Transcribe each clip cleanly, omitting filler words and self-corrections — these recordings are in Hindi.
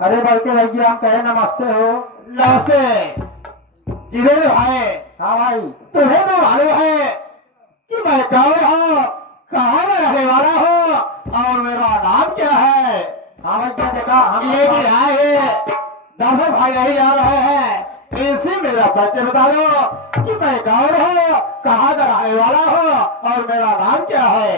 अरे बल्कि भैया हम कहे नमस्ते हो। नमस्ते। जिधर भाई, हाँ भाई। तुम्हें तो मालूम है कि मैं कौन हूँ, कहाँ का रहने वाला हूँ और मेरा नाम क्या है। हाँ भैया देखा हम ये भी आए दर्शक भाई नहीं जा रहे हैं, इसी मेरा परिचय बता दो कि मैं कौन हूँ, कहाँ का रहने वाला हूँ और मेरा नाम क्या है।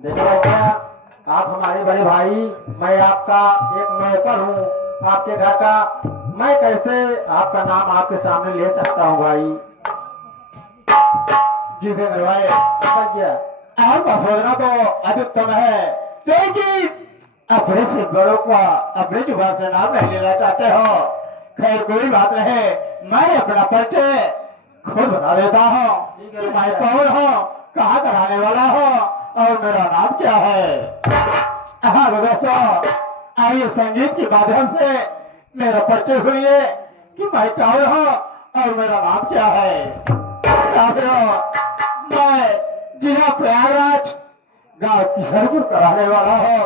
देखो भैया, आप हमारे बड़े भाई, मैं आपका एक नौकर हूँ आपके घर का। मैं कैसे आपका नाम आपके सामने ले सकता हूँ भाई। जितेंद्र भाई, भैया आपका सोचना तो अत्युत्तम है, क्योंकि अपने से बड़ों का अपने जुबान से नाम नहीं लेना चाहते हो। खैर कोई बात नहीं, मैं अपना परिचय खुद बता देता हूँ ठीक है कि मैं भैया। कौन हूँ, कहाँ का रहने वाला हूँ और मेरा नाम क्या है। हाँ तो दोस्तों, आइए संगीत के माध्यम से मेरा परिचय सुनिए कि मैं कौन हूँ और मेरा नाम क्या है। साथियों, मैं जिला प्रयागराज गांव किशनपुर का रहने वाला हूँ।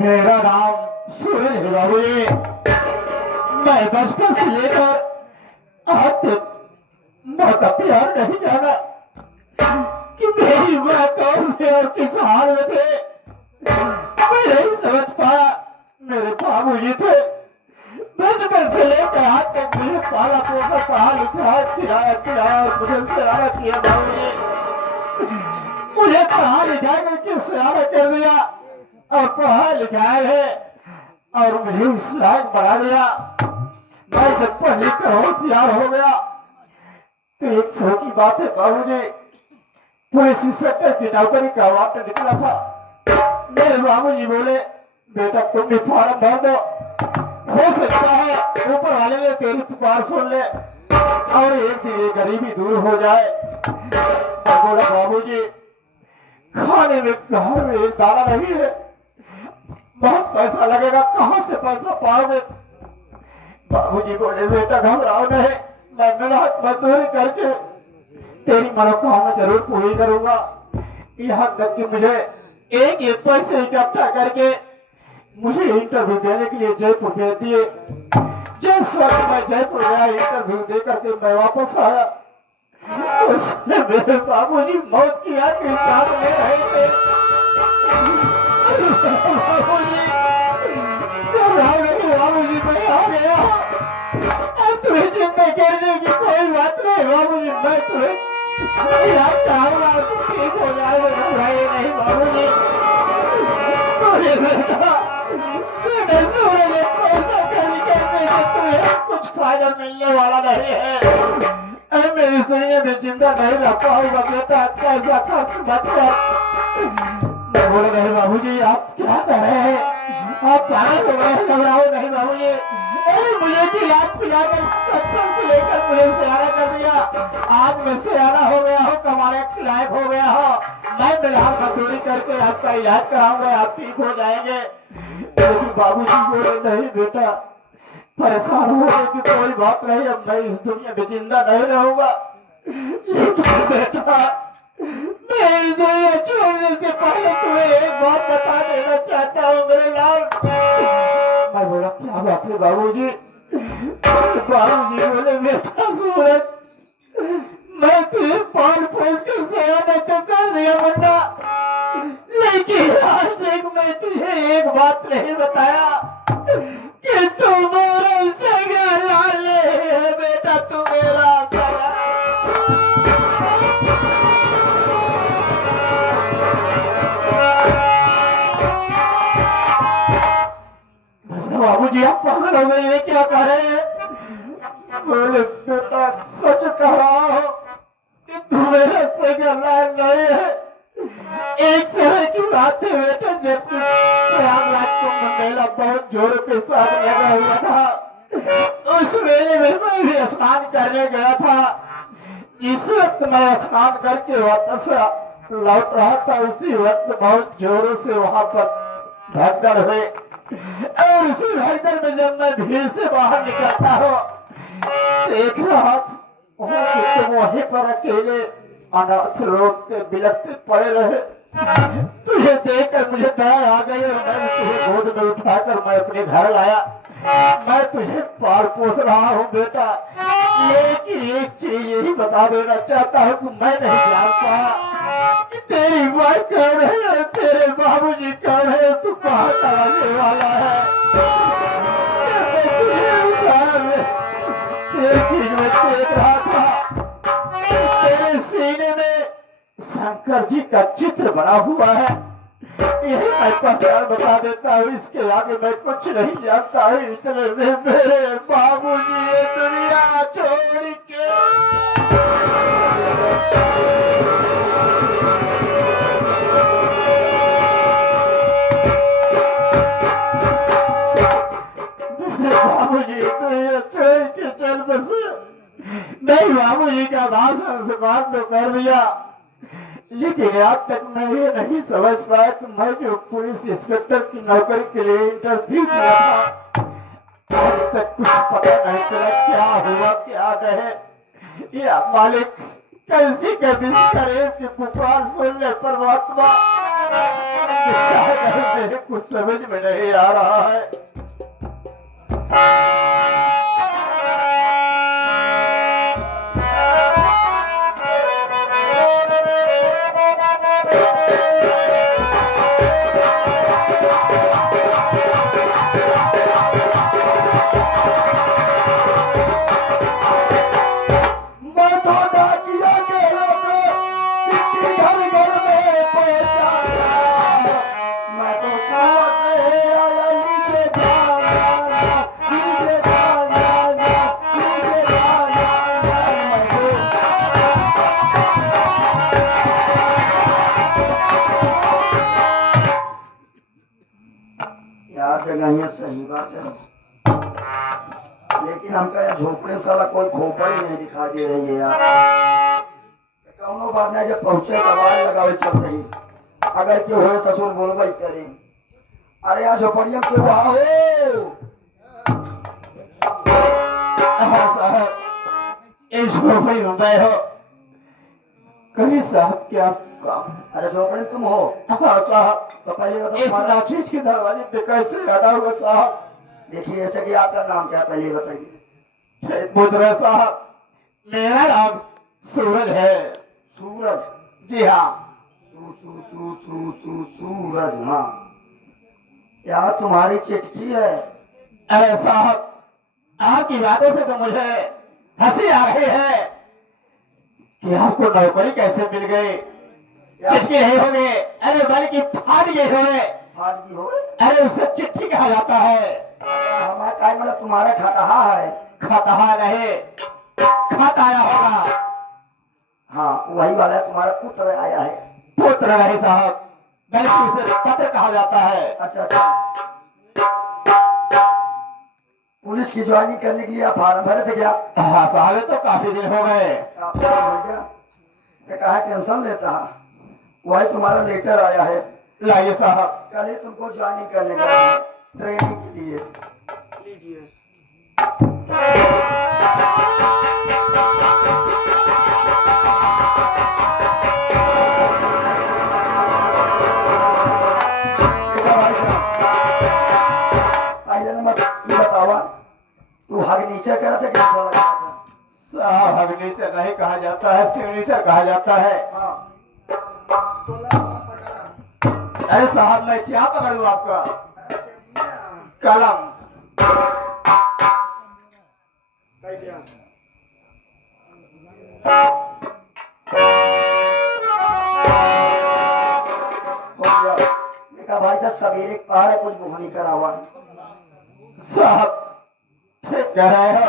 मेरा नाम सूरज है बाबू जी। मैं बचपन से लेकर आज तक माँ का प्यार नहीं जाना कि मेरी माँ कौन थे और किस हाल में थे। मैं नहीं समझ पाया, मेरे बाबू जी थे। बचपन से लेकर आज तक मुझे पाला पोसा, पढ़ा लिखा, खिलाया और मुझे सयाना किया बाबू जी। मुझे पढ़ा लिखा करके सयाना कर दिया और पढ़ा लिखाया है और मुझे उस लायक बना दिया। मैं जब पढ़ लिख कर होशियार हो गया तो एक सौ की बात है बाबू जी, पुलिस इंस्पेक्टर की नौकरी का वार्ड निकला था। मेरे बाबूजी बोले, बेटा तुम भी फॉर्म भर दो, हो सकता है ऊपर वाले ने तेरी पुकार सुन ले और एक दिन ये गरीबी दूर हो जाए। मैं बोला बाबूजी, खाने में घर में एक दाना नहीं है, बहुत पैसा लगेगा, कहाँ से पैसा पाओगे। बाबूजी बोले, बेटा घबराओ नहीं, मैं मेहनत मजदूरी करके तेरी मनोकामना जरूर पूरी करूंगा। यहाँ तक कि मुझे एक पैसे इकट्ठा करके मुझे इंटरव्यू देने के लिए जयपुर भेज दिए। जिस वक्त मैं जयपुर गया इंटरव्यू दे करके मैं वापस आया, उसमें मेरे बाबूजी मौत की आखिरी सांस ले रहे थे। बाबूजी, बाबूजी मैं आ गया, अब तुम्हें चिंता करने की कोई बात नहीं बाबूजी, मैं तुम्हें इलाज कराऊंगा, ठीक हो जाएगा, घबराइए नहीं बाबूजी। अरे बेटा, मैंने सुना ये पैसा खर्च करने से तुम्हें कुछ फायदा मिलने वाला नहीं है। अरे मेरी दुनिया में जिंदा नहीं रह पाऊंगा बेटा, पैसा खर्च मत कर। मैं बोला, नहीं बाबूजी आप क्या कर रहे हैं, आप पागल हो गए, घबराओ नहीं बाबूजी। अरे मुझे पिला कर बचपन से लेकर मुझे सयाना कर दिया, आज मैं सयाना हो गया हूँ, कमाने के लायक हो गया हूँ। मैं बिहार मजदूरी करके आपका इलाज कराऊंगा, आप ठीक हो जाएंगे। लेकिन बाबूजी बोले, नहीं बेटा परेशान होने की कोई बात नहीं, अब मैं इस दुनिया में जिंदा नहीं रहूंगा। लेकिन बेटा मैं इस दुनिया छोड़ने से पहले तुम्हें एक बात बता देना चाहता हूँ मेरे लाल। मैं बोला, क्या बात है बाबूजी। बाबूजी बोले, बेटा सूरज, मैं तुझे पाल पोस कर सयाना तो कर दिया बंदा, लेकिन आज तक मैं तुझे एक बात नहीं बताया कि तुम्हारा सगा लाल है बेटा, तू मेरा सगा। बाबूजी आप पागल हो गए, ये क्या कह रहे हैं। बोले, बेटा सच कह रहा हूं कि तू मेरा सगा लाल नहीं है। एक समय की बात है बेटा, जब प्रयागराज कुंभ मेला बहुत जोरों के साथ लगा हुआ था, उस मेले में मैं भी स्नान करने गया था। जिस वक्त मैं स्नान करके वापस लौट रहा था, उसी वक्त बहुत जोरों से वहां पर भगदड़ हुए और उसी भगदड़ में जब मैं भीड़ से बाहर निकलता हूँ, देख रहा वहीं पर अकेले अनाथ लोग के बिलखते पड़े रहे। तुझे देखकर मुझे दया आ गई और मैंने तुझे गोद में उठाकर मैं अपने घर लाया। मैं तुझे पाल पोस रहा हूँ बेटा, लेकिन एक चीज यही बता देना चाहता हूँ कि मैं नहीं जानता कि तेरी माँ कौन है और तेरे बाबूजी कौन है, तू कहाँ का रहने वाला है। मैं तुझे एक चीज में देख रहा था, तेरे सीने में शंकर जी का चित्र बना हुआ है। यही मैं पहचान बता देता हूँ, इसके आगे मैं कुछ नहीं जानता हूँ। इतने में मेरे बाबूजी ये दुनिया छोड़ के बाबूजी दुनिया छोड़ के चल बसे। नहीं, बाबूजी का भाषण से बात तो कर दिया, लेकिन आज तक मैं ये नहीं समझ पाया कि मैं जो पुलिस इंस्पेक्टर की नौकरी के लिए इंटरव्यू दिया था, आज तक कुछ पता नहीं चला क्या हुआ क्या नहीं। या मालिक, कैसी कभी करे कि पुकार सुनने परमात्मा मेरे कुछ समझ में नहीं आ रहा है। जगह सही बात है, लेकिन हमका झोपड़े साला कोई खोपड़ा ही नहीं दिखाई दे रही है यार। कौनो बात नहीं, जब पहुंचे कबाल लगावे चलते ही, अगर क्यों हो ससुर बोलबे करे। अरे यार झोपड़िया क्यों आओ साहब, इस झोपड़ी में मैं हो, कहीं साहब क्या काम? अरे झोपड़ी तुम हो? हाँ साहब। तो पहले इस नाचीज के दरवाजे पे कैसे आना होगा साहब? देखिए ऐसे कि आपका नाम क्या पहले बताइए। पूछ रहे साहब, मेरा नाम सूरज है। सूरज? जी हाँ। सूरज, हाँ। क्या तुम्हारी चिट्ठी है? अरे साहब, आपकी बातों से तो मुझे हंसी आ रही है कि आपको नौकरी कैसे मिल गई। चिट्ठी नहीं हो गई, अरे बल्कि फाट गई है। फाट गई हो? अरे उसे चिट्ठी कहा जाता है। हमारा काय मतलब तुम्हारा खतहा है? खतहा नहीं, खत आया होगा। हाँ वही वाला है, तुम्हारा पुत्र आया है। पुत्र नहीं साहब, बल्कि उसे पत्र कहा जाता है। अच्छा अच्छा। पुलिस की ज्वाइनिंग करने के लिए आप फार्म भरे थे क्या? हाँ साहब, तो काफी दिन हो गए। आप हो गया? कहा टेंशन लेता है, वही तुम्हारा लेटर आया है। लाइए साहब। कल ही तुमको ज्वाइनिंग करने का है, ट्रेनिंग के लिए। लीजिए। पहले नंबर ये बतावा, तू हगनीचर करा था क्या लगा था? साहब, हगनीचर नहीं कहा जाता है, सिग्नेचर कहा जाता है। हाँ। तो ला पकड़ा। अरे साहब, मैं क्या पकड़ूं आपका? कलम। कह दिया। हो गया। देखा भाई साहब, सवेरे पहाड़ कुछ बुहानी करा हुआ। साहब, ठीक कह रहे हो,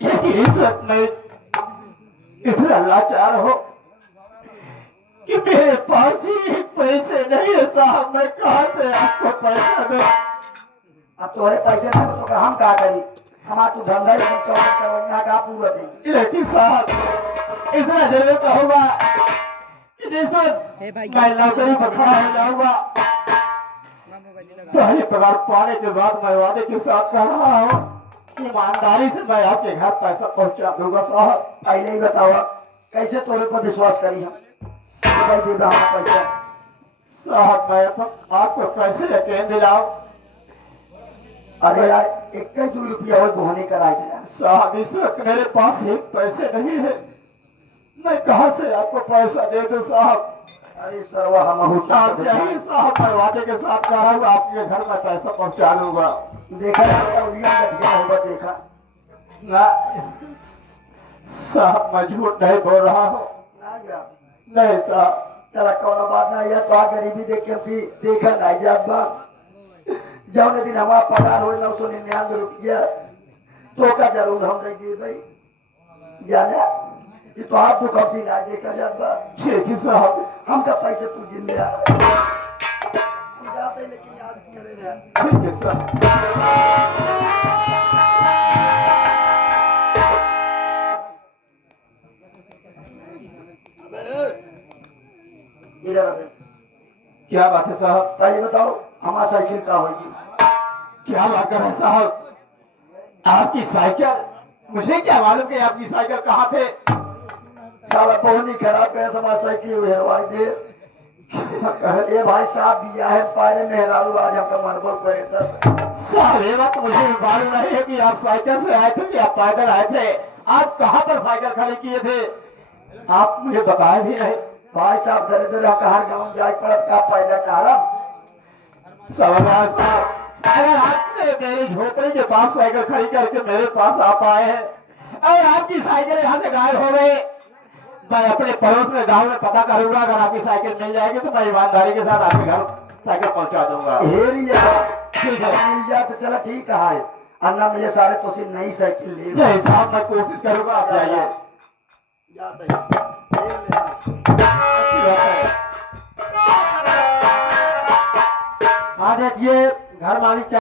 यही रिश्वत में इसलिए लाचार हो कि मेरे पास ही पैसे नहीं है साहब। मैं कहाँ से आपको पैसा दूं? अब तुम्हारे पैसे ना तो हम क्या करी? हमारा तो धंधा ही यहाँ का पूरा दिन। लेकिन साहब, इतना जरूर कहूँगा कि रिश्वत मैं नौकरी पर खड़ा हो जाऊंगा। पहले पगार पाने के बाद मैं वादे के साथ कह रहा हूँ, ईमानदारी से मैं आपके घर पैसा पहुंचा दूंगा साहब। पहले ही बताओ कैसे तोरे पर विश्वास करी हम? भाई दे दो हमारा पैसा। साहब मैं तो आपको पैसे यकीन दिलाऊं। अरे यार 21 रुपया हो दोहने कराई दिया। साहब इस वक्त मेरे पास एक पैसे नहीं है, मैं कहाँ से आपको पैसा दे दूं साहब। अरे सरवा हम आप जाइए साहब, मैं वादे के साथ कह रहा हूँ आपके घर में पैसा पहुंचा दूंगा। देखा उलिया गठिया होगा देखा ना साहब मैं झूठ नहीं बोल रहा हूँ। ना गया। नहीं साहब। चला कौन बात ना यार, तो गरीबी देख के हमसे देखा ना जात बा। जब दिन हमारा पगार हो 999 रुपया तो का जरूर हम देंगे भाई जाने ये तो आप तो कब से ना देखा जात बा। ठीक है साहब। हमका पैसे तू जिंदे हम जाते लेकिन याद करे रहे। ठीक है साहब। इधर आ क्या बात है साहब? पहले बताओ हमारा साइकिल का होगी। क्या बात कर रहे हैं साहब? आपकी साइकिल? मुझे क्या मालूम कि आपकी साइकिल कहाँ थे? साला पहुंची खराब करे हमारा साइकिल हेरवाई दे। ये भाई साहब बिया है पारे मेहरारू आज हमका मरबल करे तब। साहब ये बात मुझे भी मालूम नहीं है कि आप साइकिल से आए थे कि आप पैदल आए थे। आप कहाँ पर साइकिल खड़ी किए थे? आप मुझे बताए भी नहीं। भाई साहब धरे धरे हम हर गाँव जाए पड़त का पैदा टारा। समझदार साहब, अगर आपने मेरी झोपड़ी के पास साइकिल खड़ी करके मेरे पास आ पाए हैं और आपकी साइकिल यहाँ से गायब हो गई, मैं अपने पड़ोस में गांव में पता करूंगा। अगर आपकी साइकिल मिल जाएगी तो मैं ईमानदारी के साथ आपके घर साइकिल पहुंचा दूंगा। ठीक है मिल जाए तो चला ठीक है। अन्ना मुझे सारे तो से नई साइकिल ले नहीं साहब मैं कोशिश करूंगा, आप जाइए। जाते हैं। अच्छी बात है। हाँ देखिए घर मालिक